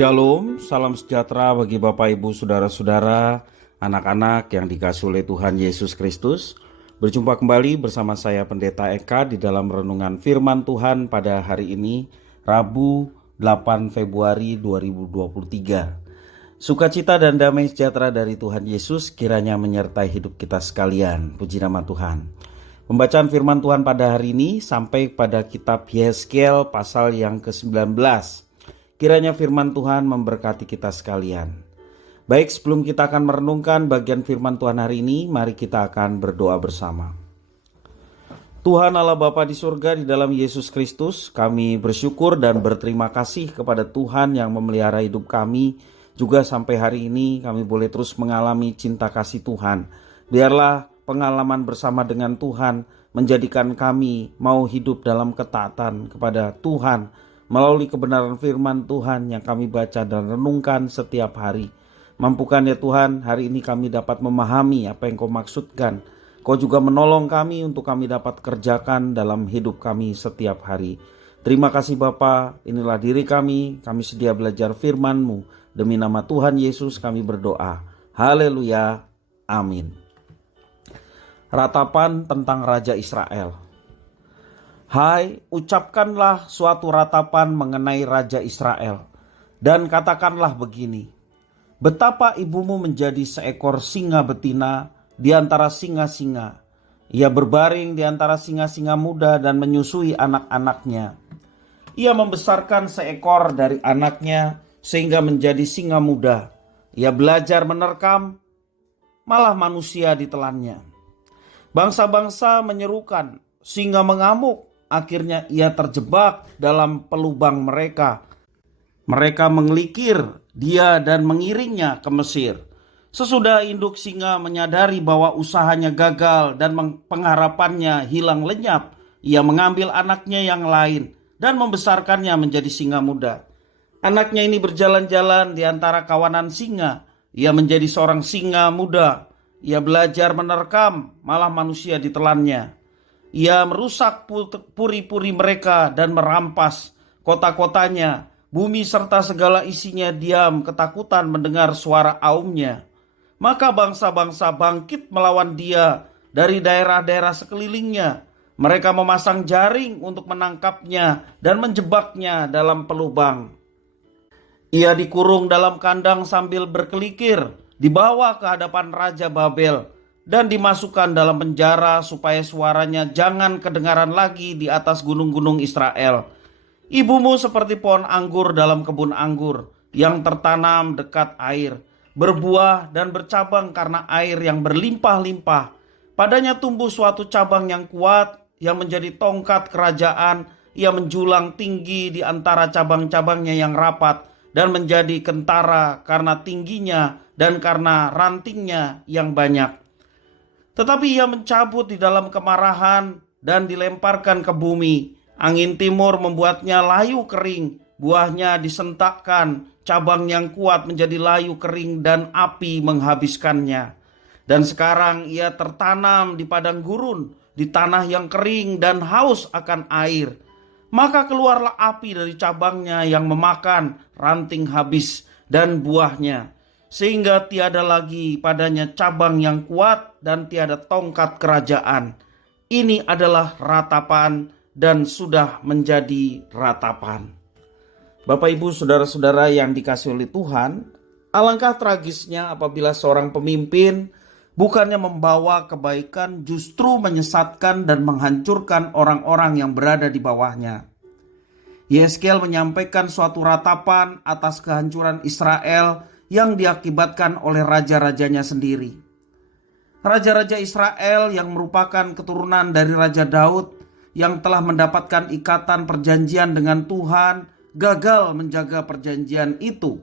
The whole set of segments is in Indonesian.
Shalom, salam sejahtera bagi Bapak Ibu Saudara-saudara, anak-anak yang dikasihi oleh Tuhan Yesus Kristus. Berjumpa kembali bersama saya Pendeta Eka di dalam renungan firman Tuhan pada hari ini, Rabu 8 Februari 2023. Sukacita dan damai sejahtera dari Tuhan Yesus kiranya menyertai hidup kita sekalian. Puji nama Tuhan. Pembacaan firman Tuhan pada hari ini sampai pada kitab Yeskel pasal yang ke-19. Kiranya firman Tuhan memberkati kita sekalian. Baik, sebelum kita akan merenungkan bagian firman Tuhan hari ini, mari kita akan berdoa bersama. Tuhan Allah Bapa di surga, di dalam Yesus Kristus, kami bersyukur dan berterima kasih kepada Tuhan yang memelihara hidup kami. Juga sampai hari ini kami boleh terus mengalami cinta kasih Tuhan. Biarlah pengalaman bersama dengan Tuhan menjadikan kami mau hidup dalam ketaatan kepada Tuhan melalui kebenaran firman Tuhan yang kami baca dan renungkan setiap hari. Mampukan ya Tuhan, hari ini kami dapat memahami apa yang Kau maksudkan. Kau juga menolong kami untuk kami dapat kerjakan dalam hidup kami setiap hari. Terima kasih Bapa, inilah diri kami sedia belajar firman-Mu. Demi nama Tuhan Yesus kami berdoa. Haleluya, amin. Ratapan tentang Raja Israel. Hai, ucapkanlah suatu ratapan mengenai Raja Israel, dan katakanlah begini: betapa ibumu menjadi seekor singa betina di antara singa-singa. Ia berbaring di antara singa-singa muda dan menyusui anak-anaknya. Ia membesarkan seekor dari anaknya sehingga menjadi singa muda. Ia belajar menerkam, malah manusia ditelannya. Bangsa-bangsa menyerukan, singa mengamuk. Akhirnya ia terjebak dalam pelubang mereka. Mereka mengelikir dia dan mengiringnya ke Mesir. Sesudah induk singa menyadari bahwa usahanya gagal dan pengharapannya hilang lenyap, ia mengambil anaknya yang lain dan membesarkannya menjadi singa muda. Anaknya ini berjalan-jalan di antara kawanan singa. Ia menjadi seorang singa muda. Ia belajar menerkam, malah manusia ditelannya. Ia merusak puri-puri mereka dan merampas kota-kotanya. Bumi serta segala isinya diam ketakutan mendengar suara aumnya. Maka bangsa-bangsa bangkit melawan dia dari daerah-daerah sekelilingnya. Mereka memasang jaring untuk menangkapnya dan menjebaknya dalam pelubang. Ia dikurung dalam kandang sambil berkelikir, dibawa ke hadapan Raja Babel dan dimasukkan dalam penjara supaya suaranya jangan kedengaran lagi di atas gunung-gunung Israel. Ibumu seperti pohon anggur dalam kebun anggur yang tertanam dekat air, berbuah dan bercabang karena air yang berlimpah-limpah. Padanya tumbuh suatu cabang yang kuat yang menjadi tongkat kerajaan. Ia menjulang tinggi di antara cabang-cabangnya yang rapat dan menjadi kentara karena tingginya dan karena rantingnya yang banyak. Tetapi ia mencabut di dalam kemarahan dan dilemparkan ke bumi. Angin timur membuatnya layu kering, buahnya disentakkan, cabang yang kuat menjadi layu kering dan api menghabiskannya. Dan sekarang ia tertanam di padang gurun, di tanah yang kering dan haus akan air. Maka keluarlah api dari cabangnya yang memakan ranting habis dan buahnya, sehingga tiada lagi padanya cabang yang kuat dan tiada tongkat kerajaan. Ini adalah ratapan dan sudah menjadi ratapan. Bapak Ibu Saudara-saudara yang dikasihi oleh Tuhan, alangkah tragisnya apabila seorang pemimpin bukannya membawa kebaikan justru menyesatkan dan menghancurkan orang-orang yang berada di bawahnya. Yeskel menyampaikan suatu ratapan atas kehancuran Israel yang diakibatkan oleh raja-rajanya sendiri. Raja-raja Israel yang merupakan keturunan dari Raja Daud yang telah mendapatkan ikatan perjanjian dengan Tuhan gagal menjaga perjanjian itu.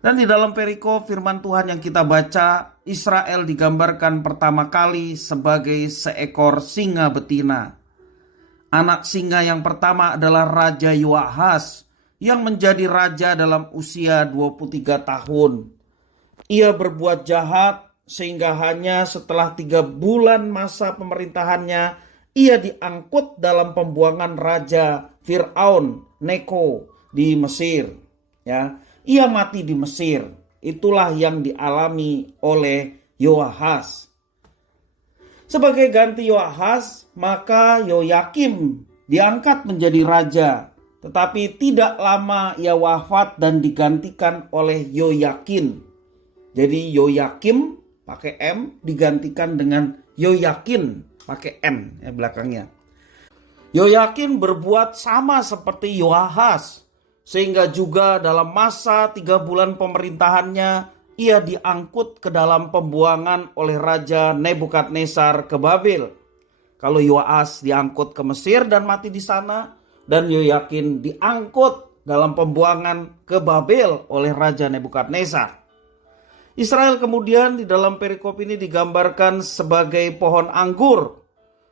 Dan di dalam perikop firman Tuhan yang kita baca, Israel digambarkan pertama kali sebagai seekor singa betina. Anak singa yang pertama adalah Raja Yoahas yang menjadi raja dalam usia 23 tahun. Ia berbuat jahat sehingga hanya setelah 3 bulan masa pemerintahannya ia diangkut dalam pembuangan Raja Fir'aun Neko di Mesir. Ya, ia mati di Mesir. Itulah yang dialami oleh Yoahas. Sebagai ganti Yoahas, maka Yoyakim diangkat menjadi raja. Tetapi tidak lama ia wafat dan digantikan oleh Yoyakin. Jadi Yoyakim pakai M digantikan dengan Yoyakin pakai M belakangnya. Yoyakin berbuat sama seperti Yoahas. Sehingga juga dalam masa 3 bulan pemerintahannya, ia diangkut ke dalam pembuangan oleh Raja Nebukadnezar ke Babel. Kalau Yoahas diangkut ke Mesir dan mati di sana, dan Yoyakin diangkut dalam pembuangan ke Babel oleh Raja Nebukadnezar. Israel kemudian di dalam perikop ini digambarkan sebagai pohon anggur.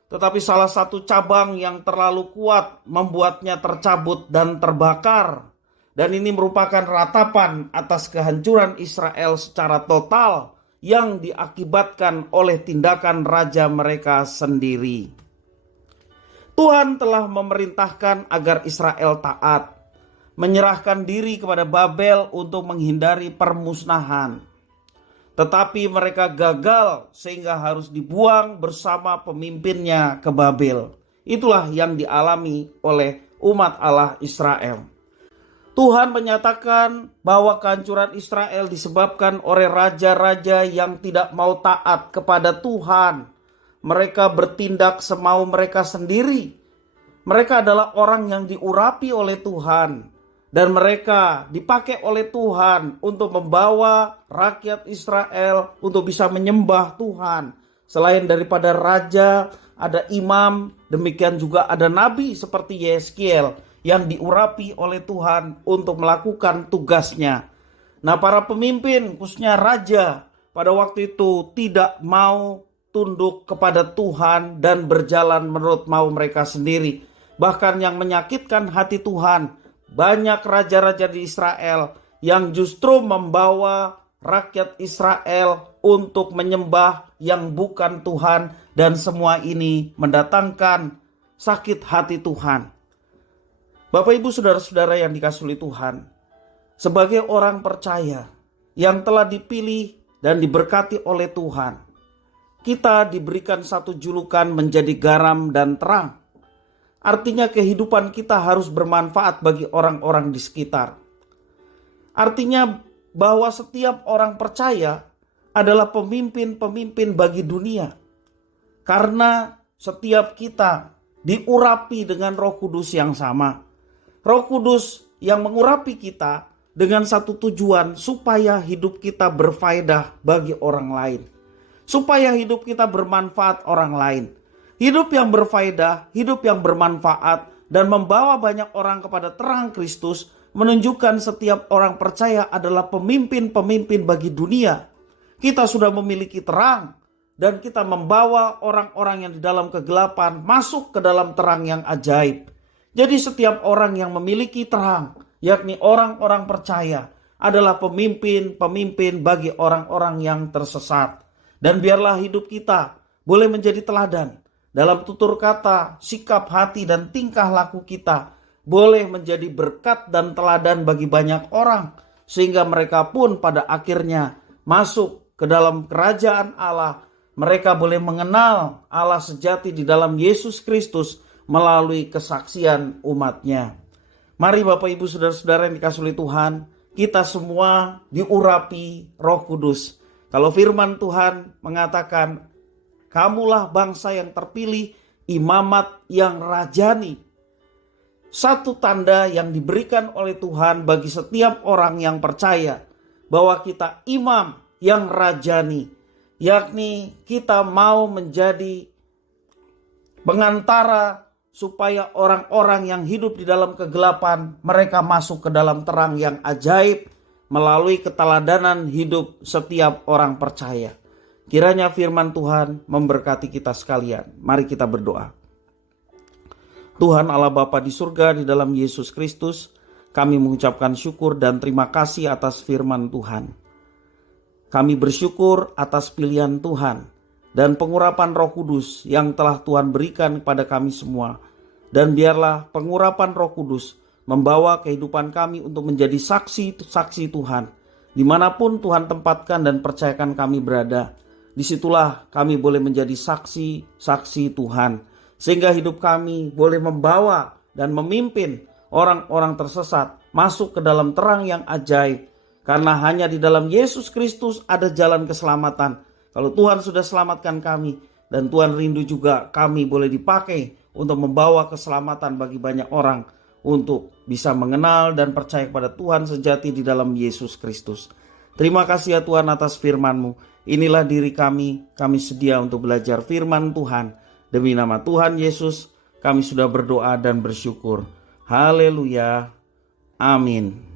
Tetapi salah satu cabang yang terlalu kuat membuatnya tercabut dan terbakar. Dan ini merupakan ratapan atas kehancuran Israel secara total yang diakibatkan oleh tindakan raja mereka sendiri. Tuhan telah memerintahkan agar Israel taat, menyerahkan diri kepada Babel untuk menghindari permusnahan. Tetapi mereka gagal sehingga harus dibuang bersama pemimpinnya ke Babel. Itulah yang dialami oleh umat Allah Israel. Tuhan menyatakan bahwa kehancuran Israel disebabkan oleh raja-raja yang tidak mau taat kepada Tuhan. Mereka bertindak semau mereka sendiri. Mereka adalah orang yang diurapi oleh Tuhan. Dan mereka dipakai oleh Tuhan untuk membawa rakyat Israel untuk bisa menyembah Tuhan. Selain daripada raja, ada imam, demikian juga ada nabi seperti Yeskiel yang diurapi oleh Tuhan untuk melakukan tugasnya. Nah, para pemimpin, khususnya raja, pada waktu itu tidak mau tunduk kepada Tuhan dan berjalan menurut mau mereka sendiri. Bahkan yang menyakitkan hati Tuhan, banyak raja-raja di Israel yang justru membawa rakyat Israel untuk menyembah yang bukan Tuhan, dan semua ini mendatangkan sakit hati Tuhan. Bapak Ibu saudara-saudara yang dikasihi oleh Tuhan, sebagai orang percaya yang telah dipilih dan diberkati oleh Tuhan, kita diberikan satu julukan menjadi garam dan terang. Artinya kehidupan kita harus bermanfaat bagi orang-orang di sekitar. Artinya bahwa setiap orang percaya adalah pemimpin-pemimpin bagi dunia. Karena setiap kita diurapi dengan Roh Kudus yang sama. Roh Kudus yang mengurapi kita dengan satu tujuan supaya hidup kita berfaedah bagi orang lain. Supaya hidup kita bermanfaat orang lain. Hidup yang berfaedah, hidup yang bermanfaat, dan membawa banyak orang kepada terang Kristus, menunjukkan setiap orang percaya adalah pemimpin-pemimpin bagi dunia. Kita sudah memiliki terang, dan kita membawa orang-orang yang di dalam kegelapan masuk ke dalam terang yang ajaib. Jadi setiap orang yang memiliki terang, yakni orang-orang percaya, adalah pemimpin-pemimpin bagi orang-orang yang tersesat. Dan biarlah hidup kita boleh menjadi teladan. Dalam tutur kata, sikap hati, dan tingkah laku kita boleh menjadi berkat dan teladan bagi banyak orang. Sehingga mereka pun pada akhirnya masuk ke dalam kerajaan Allah. Mereka boleh mengenal Allah sejati di dalam Yesus Kristus melalui kesaksian umatnya. Mari Bapak Ibu saudara-saudara yang dikasihi oleh Tuhan, kita semua diurapi Roh Kudus. Kalau firman Tuhan mengatakan, kamulah bangsa yang terpilih, imamat yang rajani. Satu tanda yang diberikan oleh Tuhan bagi setiap orang yang percaya bahwa kita imam yang rajani, yakni kita mau menjadi pengantara supaya orang-orang yang hidup di dalam kegelapan mereka masuk ke dalam terang yang ajaib melalui keteladanan hidup setiap orang percaya. Kiranya firman Tuhan memberkati kita sekalian. Mari kita berdoa. Tuhan Allah Bapa di surga, di dalam Yesus Kristus, kami mengucapkan syukur dan terima kasih atas firman Tuhan. Kami bersyukur atas pilihan Tuhan dan pengurapan Roh Kudus yang telah Tuhan berikan kepada kami semua. Dan biarlah pengurapan Roh Kudus membawa kehidupan kami untuk menjadi saksi-saksi Tuhan. Dimanapun Tuhan tempatkan dan percayakan kami berada, disitulah kami boleh menjadi saksi-saksi Tuhan. Sehingga hidup kami boleh membawa dan memimpin orang-orang tersesat masuk ke dalam terang yang ajaib. Karena hanya di dalam Yesus Kristus ada jalan keselamatan. Kalau Tuhan sudah selamatkan kami, dan Tuhan rindu juga kami boleh dipakai untuk membawa keselamatan bagi banyak orang, untuk bisa mengenal dan percaya kepada Tuhan sejati di dalam Yesus Kristus. Terima kasih ya Tuhan atas firman-Mu. Inilah diri kami sedia untuk belajar firman Tuhan. Demi nama Tuhan Yesus, kami sudah berdoa dan bersyukur. Haleluya. Amin.